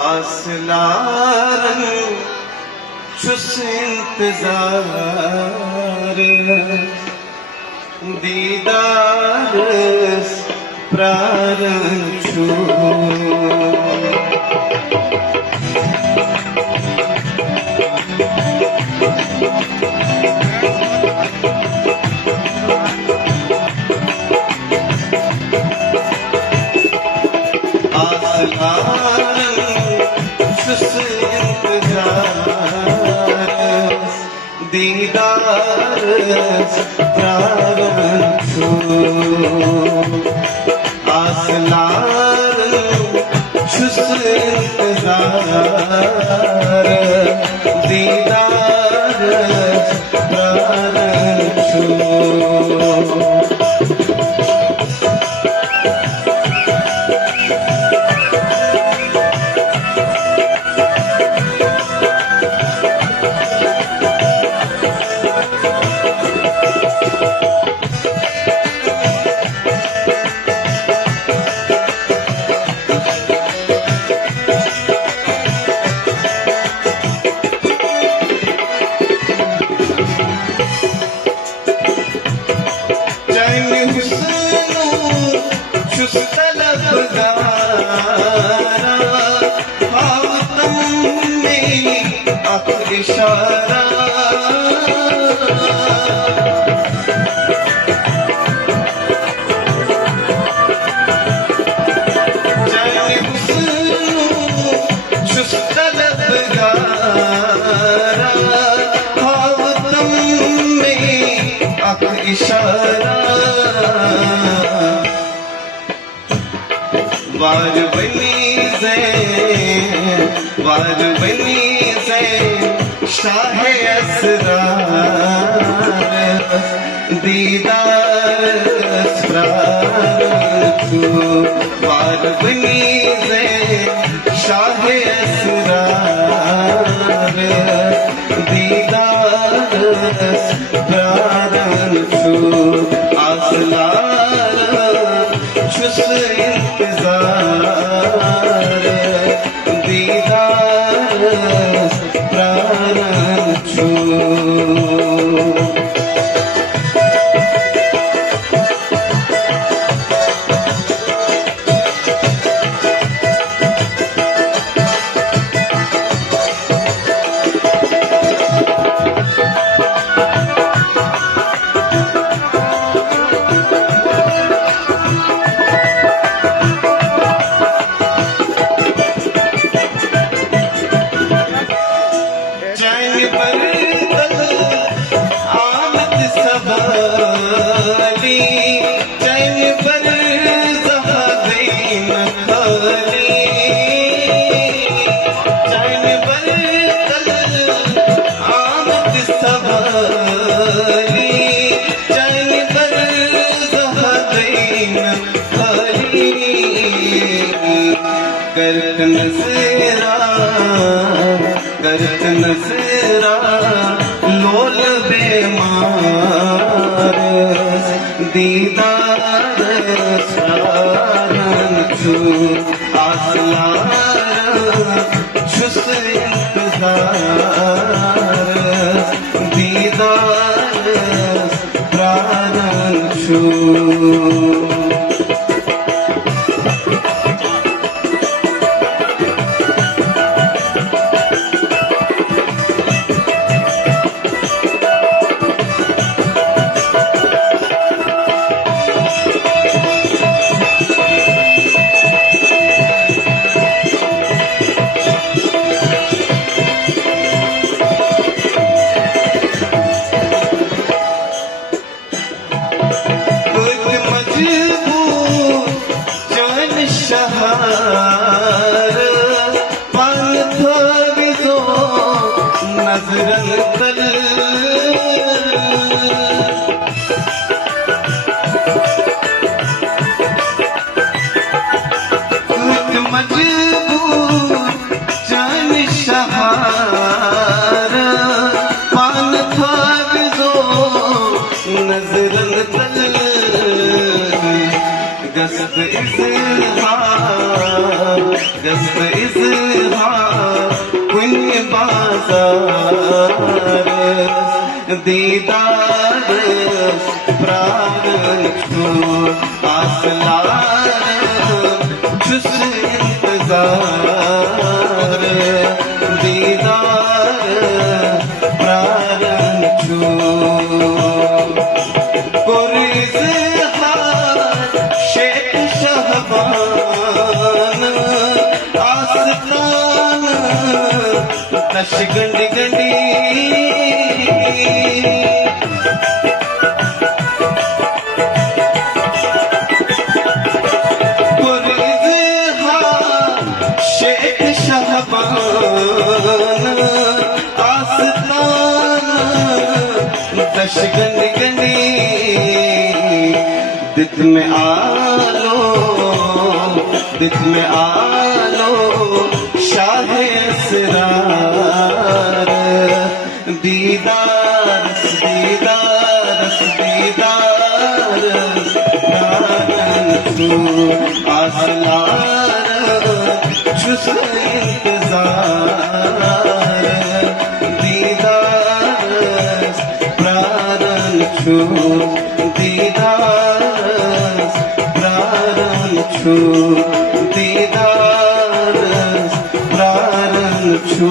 aslarım çüs intizar didarız prarın çü दीदार प्रारण छू आसलार छुस इंतजार दीदार प्रारण छू इशारा जाने छुस तलबगारा ख्वाब तुम में अख इशारा वार बनी से शाह असरार दीदार असरार वार बनी से शाह असरार दीदार असरार आसलार छुस इंतजार दीदार प्रारण छू करत नजरा लोल बेमार दीदार सारन छू आसलार छुस इंतजार दीदार प्रारण छू जज्ब इज़हार कुन बाज़ार दीदार प्राण छू आसलार छुस इंतजार दीदार प्राण छू शेख शहबान आस्तान दश गंडी गंडी शेख शहबान आस्तान दश गंडी गंडी दित में आलो शाह असरार दीदार दीदार दीदार प्राण छू आसलार छुस इंतजार दीदार प्राण छू दीदार प्राण छू दीदार प्राण छू